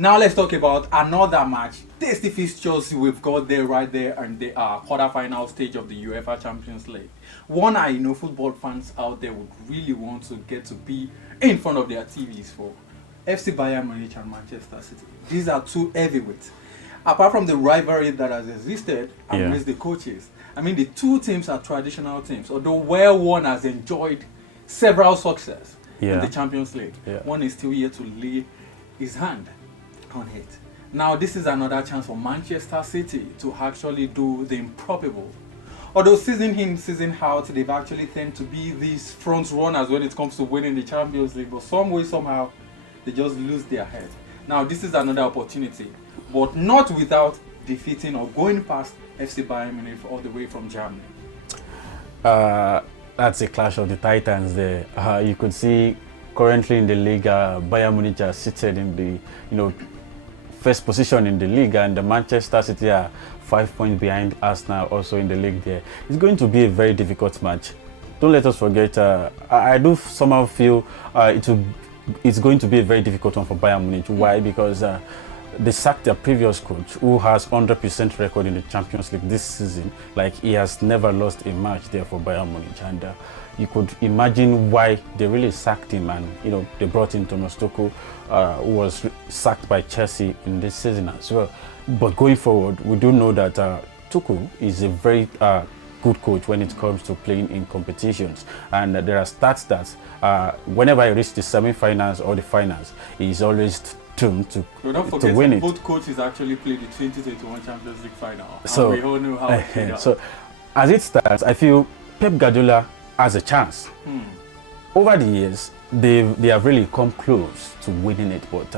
Now let's talk about another match. Tasty fixtures we've got there right there and the quarter-final stage of the Uefa Champions League. One I know football fans out there would really want to get to be in front of their TVs for. FC Bayern Munich and Manchester City. These are two heavyweights. Apart from the rivalry that has existed amidst the coaches, I mean the two teams are traditional teams. Although where one has enjoyed several success in the Champions League, one is still yet to lay his hand on it. Now this is another chance for Manchester City to actually do the improbable. Although season in, season out, they've actually tend to be these front runners when it comes to winning the Champions League, but some way, somehow, they just lose their head. Now this is another opportunity, but not without defeating or going past FC Bayern Munich all the way from Germany. That's a clash of the titans there. You could see currently in the league, Bayern Munich are seated in the first position in the league, and the Manchester City are 5 points behind Arsenal also in the league there. It's going to be a very difficult match. Don't let us forget, I do somehow feel it's going to be a very difficult one for Bayern Munich. Why? Because they sacked their previous coach who has 100% record in the Champions League this season. Like, he has never lost a match there for Bayern Munich, and you could imagine why they really sacked him. And they brought in Thomas Tuchel, who was sacked by Chelsea in this season as well. But going forward, we do know that Tuchel is a very good coach when it comes to playing in competitions, and there are stats that whenever he reaches the semi-finals or the finals, he's always doomed to win it. Both coaches actually played the 2021 Champions League final, and we all know how it played out. So as it stands, I feel Pep Guardiola has a chance. Over the years, they have really come close to winning it, but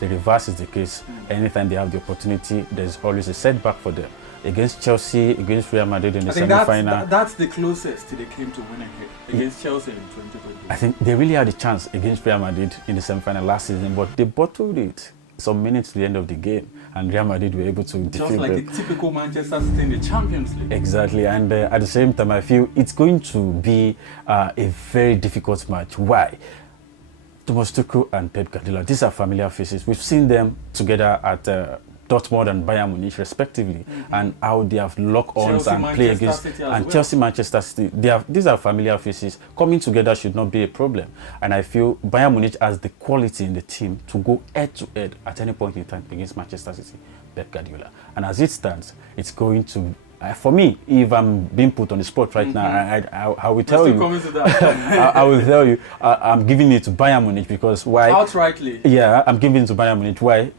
the reverse is the case. Anytime they have the opportunity, there's always a setback for them. Against Chelsea, against Real Madrid in the semi-final. That's the closest they came to winning it, against Chelsea in 2020. I think they really had a chance against Real Madrid in the semi-final last season, but they bottled it some minutes to the end of the game, and Real Madrid were able to defeat them. Just like a typical Manchester City in the Champions League. Exactly, and at the same time, I feel it's going to be a very difficult match. Why? Thomas Tuchel and Pep Guardiola, these are familiar faces. We've seen them together at Dortmund and Bayern Munich respectively, and how they have lock-ons and play against Chelsea, Manchester City. These are familiar faces. Coming together should not be a problem, and I feel Bayern Munich has the quality in the team to go head-to-head at any point in time against Manchester City, Pep Guardiola. And as it stands, it's going to, for me, if I'm being put on the spot right now, I will tell you. I will tell you, I'm giving it to Bayern Munich because why? Outrightly. Yeah, I'm giving it to Bayern Munich. Why?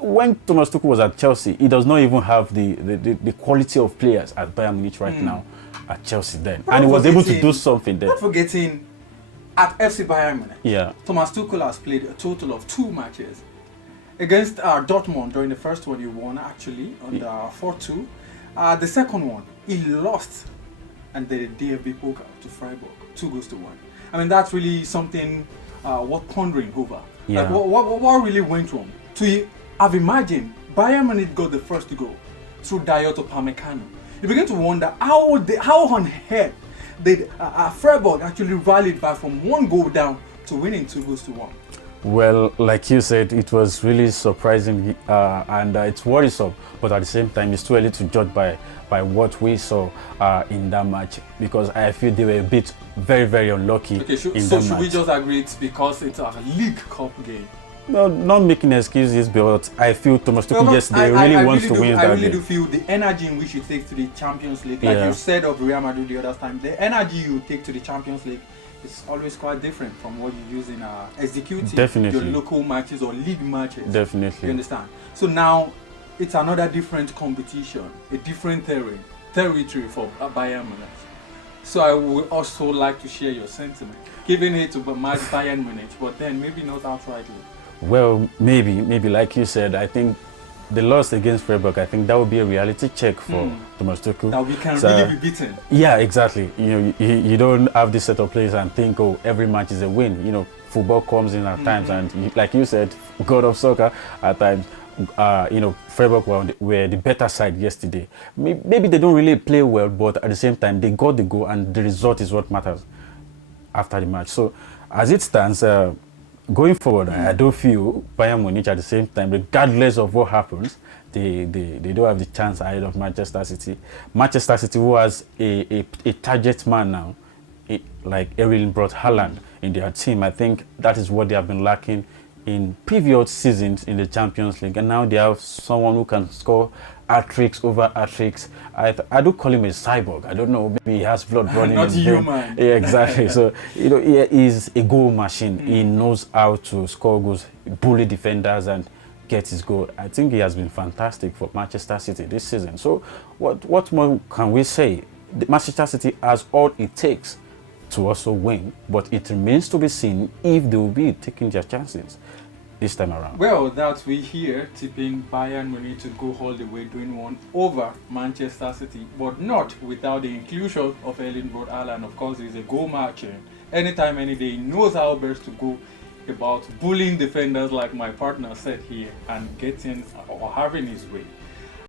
When Thomas Tuchel was at Chelsea, he does not even have the quality of players at Bayern Munich right now at Chelsea then. And he was able to do something there. Not forgetting, at FC Bayern Munich, Thomas Tuchel has played a total of 2 matches. Against Dortmund, during the first one, he won actually on the 4-2. The second one, he lost and the DFB Pokal to Freiburg, 2-1. I mean, that's really something worth pondering over. Like, what really went wrong? I've imagined Bayern Munich got the first goal through Dioto Upamecano. You begin to wonder how on earth did Freiburg actually rallied back from 1 goal down to winning 2-1. Well, like you said, it was really surprising and it's worrisome. But at the same time, it's too early to judge by what we saw in that match, because I feel they were a bit very, very unlucky. Okay, should we just agree it's because it's a League Cup game? No, not making excuses, but I feel Thomas Tuchel yesterday really wants to win that game. I really do feel the energy in which you take to the Champions League, like you said of Real Madrid the other time, the energy you take to the Champions League is always quite different from what you use in executing your local matches or league matches. Definitely. You understand? So now it's another different competition, a different territory for Bayern Munich. So I would also like to share your sentiment, giving it to Bayern Munich, but then maybe not outrightly. Well, maybe like you said, I think the loss against Freiburg, I think that would be a reality check for Thomas Tuchel. That we can really be beaten. Yeah, exactly. You don't have this set of players and think, oh, every match is a win. Football comes in at times, and like you said, God of soccer, at times, Freiburg were the better side yesterday. Maybe they don't really play well, but at the same time, they got the goal, and the result is what matters after the match. So, as it stands, going forward, I don't feel Bayern Munich at the same time, regardless of what happens, they don't have the chance ahead of Manchester City. Manchester City, who has a target man now, like Erling brought Haaland in their team. I think that is what they have been lacking in previous seasons in the Champions League, and now they have someone who can score hat-tricks over hat-tricks. I do call him a cyborg. I don't know, maybe he has blood running Not in his human. vein. Yeah, exactly. So he is a goal machine. He knows how to score goals, bully defenders, and get his goal. I think he has been fantastic for Manchester City this season. So what more can we say? Manchester City has all it takes to also win, but it remains to be seen if they will be taking their chances this time around. Well, that we here tipping Bayern Munich to go all the way, doing one over Manchester City, but not without the inclusion of Erling Brot Haaland. Of course, he's a goal marcher. Anytime, any day, he knows how best to go about bullying defenders, like my partner said here, and getting or having his way.